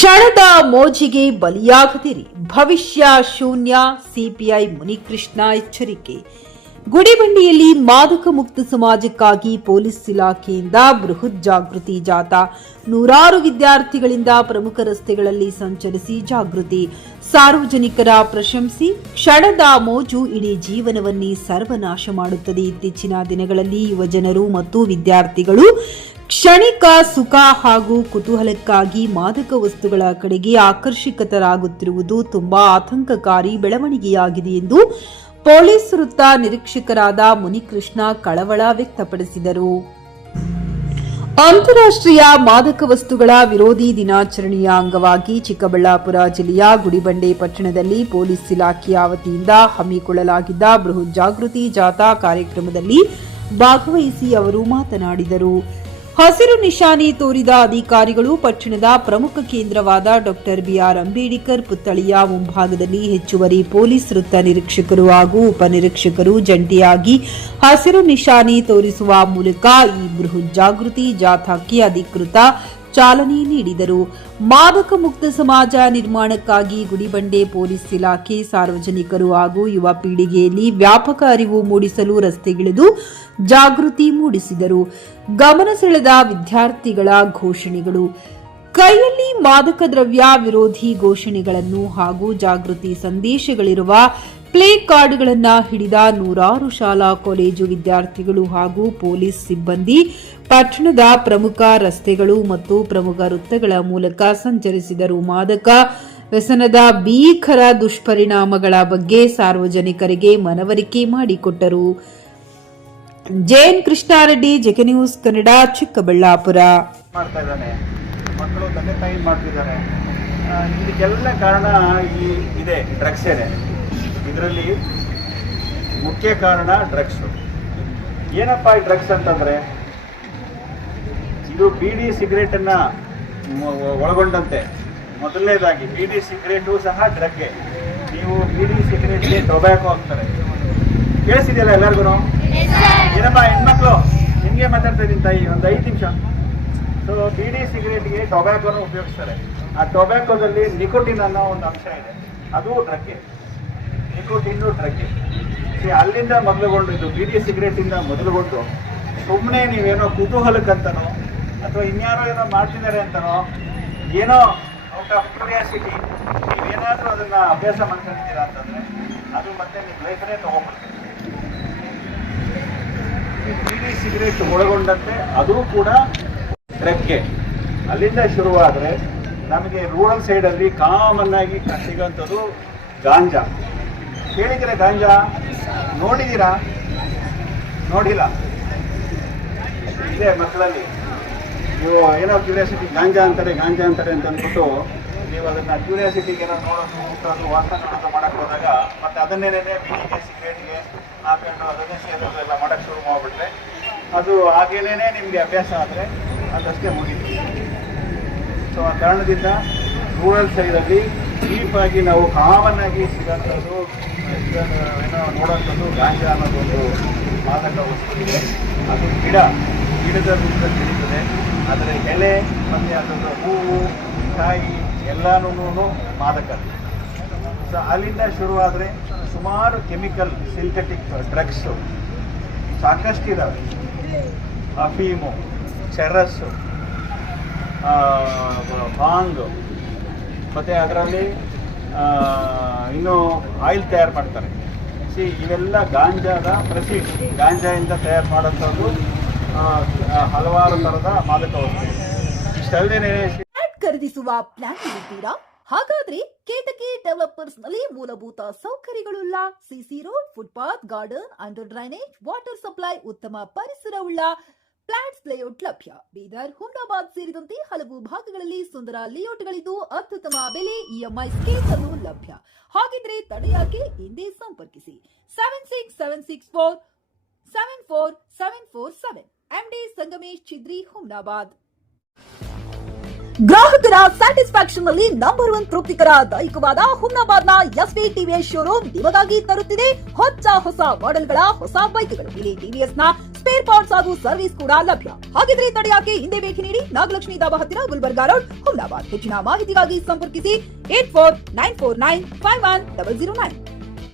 ಕ್ಷಣದ ಮೋಜಿಗೆ ಬಲಿಯಾಗದಿರಿ, ಭವಿಷ್ಯ ಶೂನ್ಯ. ಸಿಪಿಐ ಮುನಿಕೃಷ್ಣ ಎಚ್ಚರಿಕೆ. ಗುಡಿಬಂಡೆಯಲ್ಲಿ ಮಾದಕ ಮುಕ್ತ ಸಮಾಜಕ್ಕಾಗಿ ಪೊಲೀಸ್ ಇಲಾಖೆಯಿಂದ ಬೃಹತ್ ಜಾಗೃತಿ ಜಾಥಾ. ನೂರಾರು ವಿದ್ಯಾರ್ಥಿಗಳಿಂದ ಪ್ರಮುಖ ರಸ್ತೆಗಳಲ್ಲಿ ಸಂಚರಿಸಿ ಜಾಗೃತಿ. ಸಾರ್ವಜನಿಕರ ಪ್ರಶಂಸಿ. ಕ್ಷಣದ ಮೋಜು ಇಡೀ ಜೀವನವನ್ನೇ ಸರ್ವನಾಶ ಮಾಡುತ್ತದೆ. ಇತ್ತೀಚಿನ ದಿನಗಳಲ್ಲಿ ಯುವಜನರು ಮತ್ತು ವಿದ್ಯಾರ್ಥಿಗಳು ಕ್ಷಣಿಕ ಸುಖ ಹಾಗೂ ಕುತೂಹಲಕ್ಕಾಗಿ ಮಾದಕ ವಸ್ತುಗಳ ಕಡೆಗೆ ಆಕರ್ಷಿತರಾಗುತ್ತಿರುವುದು ತುಂಬಾ ಆತಂಕಕಾರಿ ಬೆಳವಣಿಗೆಯಾಗಿದೆ ಎಂದು ಪೊಲೀಸ್ ವೃತ್ತ ನಿರೀಕ್ಷಕರಾದ ಮುನಿಕೃಷ್ಣ ಕಳವಳ ವ್ಯಕ್ತಪಡಿಸಿದರು. ಅಂತಾರಾಷ್ಟ್ರೀಯ ಮಾದಕ ವಸ್ತುಗಳ ವಿರೋಧಿ ದಿನಾಚರಣೆಯ ಅಂಗವಾಗಿ ಚಿಕ್ಕಬಳ್ಳಾಪುರ ಜಿಲ್ಲೆಯ ಗುಡಿಬಂಡೆ ಪಟ್ಟಣದಲ್ಲಿ ಪೊಲೀಸ್ ಇಲಾಖೆಯ ವತಿಯಿಂದ ಹಮ್ಮಿಕೊಳ್ಳಲಾಗಿದ್ದ ಬೃಹತ್ ಜಾಗೃತಿ ಜಾಥಾ ಕಾರ್ಯಕ್ರಮದಲ್ಲಿ ಭಾಗವಹಿಸಿ ಅವರು ಮಾತನಾಡಿದರು. ಹಸಿರು ನಿಶಾನೆ ತೋರಿದ ಅಧಿಕಾರಿಗಳು ಪಟ್ಟಣದ ಪ್ರಮುಖ ಕೇಂದ್ರವಾದ ಡಾ ಬಿಆರ್ ಅಂಬೇಡ್ಕರ್ ಪುತ್ಥಳಿಯ ಮುಂಭಾಗದಲ್ಲಿ ಹೆಚ್ಚುವರಿ ಪೊಲೀಸ್ ವೃತ್ತ ನಿರೀಕ್ಷಕರು ಹಾಗೂ ಉಪನಿರೀಕ್ಷಕರು ಜಂಟಿಯಾಗಿ ಹಸಿರು ನಿಶಾನೆ ತೋರಿಸುವ ಮೂಲಕ ಈ ಬೃಹತ್ ಜಾಗೃತಿ ಜಾಥಾಕ್ಕೆ ಅಧಿಕೃತ ಚಾಲನೆ ನೀಡಿದರು. ಮಾದಕ ಮುಕ್ತ ಸಮಾಜ ನಿರ್ಮಾಣಕ್ಕಾಗಿ ಗುಡಿಬಂಡೆ ಪೊಲೀಸ್ ಇಲಾಖೆ ಸಾರ್ವಜನಿಕರು ಹಾಗೂ ಯುವ ಪೀಳಿಗೆಯಲ್ಲಿ ವ್ಯಾಪಕ ಅರಿವು ಮೂಡಿಸಲು ರಸ್ತೆಗಿಳಿದು ಜಾಗೃತಿ ಮೂಡಿಸಿದರು. ಗಮನ ಸೆಳೆದ ವಿದ್ಯಾರ್ಥಿಗಳ ಘೋಷಣೆಗಳು, ಕೈಯಲ್ಲಿ ಮಾದಕ ದ್ರವ್ಯ ವಿರೋಧಿ ಘೋಷಣೆಗಳನ್ನು ಹಾಗೂ ಜಾಗೃತಿ ಸಂದೇಶಗಳಿರುವ ಪ್ಲೇ ಕಾರ್ಡ್ಗಳನ್ನು ಹಿಡಿದ ನೂರಾರು ಶಾಲಾ ಕಾಲೇಜು ವಿದ್ಯಾರ್ಥಿಗಳು ಹಾಗೂ ಪೊಲೀಸ್ ಸಿಬ್ಬಂದಿ ಪಟ್ಟಣದ ಪ್ರಮುಖ ರಸ್ತೆಗಳು ಮತ್ತು ಪ್ರಮುಖ ವೃತ್ತಗಳ ಮೂಲಕ ಸಂಚರಿಸಿದರು. ಮಾದಕ ವ್ಯಸನದ ಭೀಕರ ದುಷ್ಪರಿಣಾಮಗಳ ಬಗ್ಗೆ ಸಾರ್ವಜನಿಕರಿಗೆ ಮನವರಿಕೆ ಮಾಡಿಕೊಟ್ಟರು. J N Krishnareddy, J K news Kannada, Chikkaballapur. ಮಕ್ಕಳು ತಂದೆ ತಾಯಿ ಮಾಡ್ತಿದ್ದಾರೆ. ಇದಕ್ಕೆಲ್ಲ ಕಾರಣ ಇದೆ ಡ್ರಗ್ಸ್ ಇದೆ. ಇದರಲ್ಲಿ ಮುಖ್ಯ ಕಾರಣ ಡ್ರಗ್ಸು. ಏನಪ್ಪ ಈ ಡ್ರಗ್ಸ್ ಅಂತಂದರೆ, ಇದು ಬೀಡಿ ಸಿಗರೇಟನ್ನು ಒಳಗೊಂಡಂತೆ ಮೊದಲನೇದಾಗಿ ಬೀಡಿ ಸಿಗರೇಟು ಸಹ ಡ್ರಗ್ಗೆ. ನೀವು ಬೀಡಿ ಸಿಗರೇಟ್ಗೆ ಟೊಬ್ಯಾಕೊ ಹಾಕ್ತಾರೆ, ಕೇಳಿಸಿದೆಯಲ್ಲ ಎಲ್ಲರಿಗೂ? ಏನಪ್ಪ ಹೆಣ್ಮಕ್ಳು ನಿಮಗೆ ಮಾತಾಡ್ತಾ ಇದ್ದೀನಿ ತಾಯಿ, ಒಂದು 5 ನಿಮಿಷ. ಸೊ ಬೀಡಿ ಸಿಗರೇಟ್ಗೆ ಟೊಬ್ಯಾಕೋನ ಉಪಯೋಗಿಸ್ತಾರೆ. ಆ ಟೊಬ್ಯಾಕೋದಲ್ಲಿ ನಿಕೋಟಿನ್ ಅನ್ನೋ ಒಂದು ಅಂಶ ಇದೆ, ಅದು ಡ್ರಗ್ಗೆ. ನಿಕೋಟಿನ್ನು ಡ್ರಗ್ಗೆ. ಅಲ್ಲಿಂದ ಮೊದಲುಗೊಂಡು, ಇದು ಬೀಡಿ ಸಿಗರೇಟಿಂದ ಮೊದಲುಗೊಂಡು ಸುಮ್ಮನೆ ನೀವೇನೋ ಕುತೂಹಲಕ್ಕಂತನೋ ಅಥವಾ ಇನ್ಯಾರೋ ಏನೋ ಮಾಡ್ತಿದ್ದಾರೆ ಅಂತನೋ, ಏನೋ ಔಟ್ ಆಫ್ ಕ್ಯೂರಿಯಾಸಿಟಿ ನೀವೇನಾದರೂ ಅದನ್ನು ಅಭ್ಯಾಸ ಮಾಡ್ಕೊಂಡಿದ್ದೀರಾ ಅಂತಂದರೆ ಅದು ಮತ್ತೆ ನಿಮ್ಮ ಲೈಫನ್ನೇ ತೊಗೊಂಡ್ಬಿಡ್ತೀವಿ. ಬೀಡಿ ಸಿಗರೇಟ್ ಒಳಗೊಂಡಂತೆ ಅದು ಕೂಡ ಡ್ರಗ್ಗೆ. ಅಲ್ಲಿಂದ ಶುರುವಾದರೆ ನಮಗೆ ರೂರಲ್ ಸೈಡಲ್ಲಿ ಕಾಮನ್ ಆಗಿ ಸಿಗೋಂಥದ್ದು ಗಾಂಜಾ. ಕೇಳಿದ್ದೀರಾ ಗಾಂಜಾ? ನೋಡಿದ್ದೀರಾ? ನೋಡಿಲ್ಲ? ಇದೆ ಮಕ್ಕಳಲ್ಲಿ. ನೀವು ಏನೋ ಕ್ಯೂರಿಯಾಸಿಟಿ ಗಾಂಜಾ ಅಂತಾರೆ ಅಂತ ಅಂದ್ಬಿಟ್ಟು ನೀವು ಅದನ್ನು ಕ್ಯೂರಿಯಾಸಿಟಿಗೆ ಏನೋ ನೋಡೋದು, ಊಟೋದು, ವಾಸನೆ ನೋಡೋದು ಮಾಡೋಕ್ಕೆ ಹೋದಾಗ ಮತ್ತೆ ಅದನ್ನೇನೇ ಬೀಡಿಗೆ ಸಿಗರೇಟ್ಗೆ ಹಾಕೊಂಡು ಅದನ್ನೇ ಸೇರೋದು ಎಲ್ಲ ಮಾಡೋಕ್ಕೆ ಶುರು ಮಾಡಿಬಿಟ್ರೆ, ಅದು ಹಾಗೇನೇ ನಿಮಗೆ ಅಭ್ಯಾಸ ಆದರೆ ಅದಷ್ಟೇ ಮುಗಿತು. ಸೊ ಆ ಕಾರಣದಿಂದ ರೂರಲ್ ಸೈಡಲ್ಲಿ ಚೀಪಾಗಿ ನಾವು ಕಾಮನ್ ಆಗಿ ಸಿಗೋಂಥದ್ದು ಏನೋ ನೋಡೋಂಥದ್ದು ಗಾಂಜಾ ಅನ್ನೋದೊಂದು ಮಾದಕ ವಸ್ತು ಇದೆ. ಅದು ಗಿಡದ ರೂಪದಲ್ಲಿ ಬೆಳೀತದೆ. ಅದರ ಎಲೆ ಮತ್ತು ಅದರ ಹೂವು, ಕಾಯಿ ಎಲ್ಲನೂ ಮಾದಕ. ಸೊ ಅಲ್ಲಿಂದ ಶುರುವಾದರೆ ಸುಮಾರು ಕೆಮಿಕಲ್ ಸಿಂಥೆಟಿಕ್ ಡ್ರಗ್ಸು ಸಾಕಷ್ಟಿದ್ದಾವೆ. ಅಫೀಮು, ಚೆರಸ್ಸು, ಬಾಂಗ್, ಮತ್ತು ಅದರಲ್ಲಿ ಇನ್ನೂ ಆಯಿಲ್ ತಯಾರು ಮಾಡ್ತಾರೆ. ಇವೆಲ್ಲ ಗಾಂಜಾದ ಪ್ರೊಸೀಡ್. ಗಾಂಜಾಯಿಂದ ತಯಾರು ಮಾಡೋಂಥದ್ದು ಹಲವಾರು ಥರದ ಮಾದಕ ವಸ್ತು. ಇಷ್ಟಲ್ಲದೆ ಖರೀದಿಸುವ ಪ್ಲಾನ್ ಇದ್ದೀರಾ? ಹಾಗಾದ್ರೆ ಕೇತಕಿ ಡೆವಲಪರ್ಸ್ ನಲ್ಲಿ ಮೂಲಭೂತ ಸೌಕರ್ಯಗಳುಳ್ಳ CC road, footpath, garden, under drainage, water supply, ಉತ್ತಮ ಪರಿಸರವುಳ್ಳ ಫ್ಲಾಟ್ಸ್ ಲೇಔಟ್ ಲಭ್ಯ. ಬೀದರ್, ಹುಮ್ನಾಬಾದ್ ಸೇರಿದಂತೆ ಹಲವು ಭಾಗಗಳಲ್ಲಿ ಸುಂದರ ಲೇಔಟ್ಗಳಿದ್ದು ಅತ್ಯುತ್ತಮ ಬೆಲೆ, ಇಎಂಐ ಸ್ಕೀಮ್ಸ್ ಅನ್ನು ಲಭ್ಯ. ಹಾಗಿದ್ರೆ ತಡೆಯಾಕೆ? ಹಿಂದೆ ಸಂಪರ್ಕಿಸಿ 7676474747. ಎಂಡಿ ಸಂಗಮೇಶ್ ಚಿದ್ರಿ, ಹುಮ್ನಾಬಾದ್. ಗ್ರಾಹಕರ ಸ್ಯಾಟಿಸ್ಫ್ಯಾಕ್ಷನ್ ನಲ್ಲಿ ನಂಬರ್ 1 ತೃಪ್ತಿಕರ ದೈಹಿಕವಾದ ಹುಮ್ನಾಬಾದ್ನ ಎಸ್ವಿ ಟಿವಿಎಸ್ ಶೋರೂಮ್ ನಿಮಗಾಗಿ ತರುತ್ತಿದೆ ಹೊಸ ಮಾಡೆಲ್ಗಳ ಹೊಸ ಬೈಕ್ಗಳು. ಇಲ್ಲಿ ಟಿವಿಎಸ್ ನ ಸ್ಪೇರ್ ಪಾರ್ಟ್ಸ್ ಹಾಗೂ ಸರ್ವಿಸ್ ಕೂಡ ಲಭ್ಯ. ಹಾಗಿದ್ರೆ ತಡೆಯಾಕೆ ಹಿಂದೆ ಭೇಟಿ ನೀಡಿ ನಾಗಲಕ್ಷ್ಮಿ ಧಾಬಾ ಹತ್ತಿರ ಗುಲ್ಬರ್ಗಾ ರೋಡ್, ಹುಮ್ನಾಬಾದ್. ಹೆಚ್ಚಿನ ಮಾಹಿತಿಗಾಗಿ ಸಂಪರ್ಕಿಸಿ 8494951009.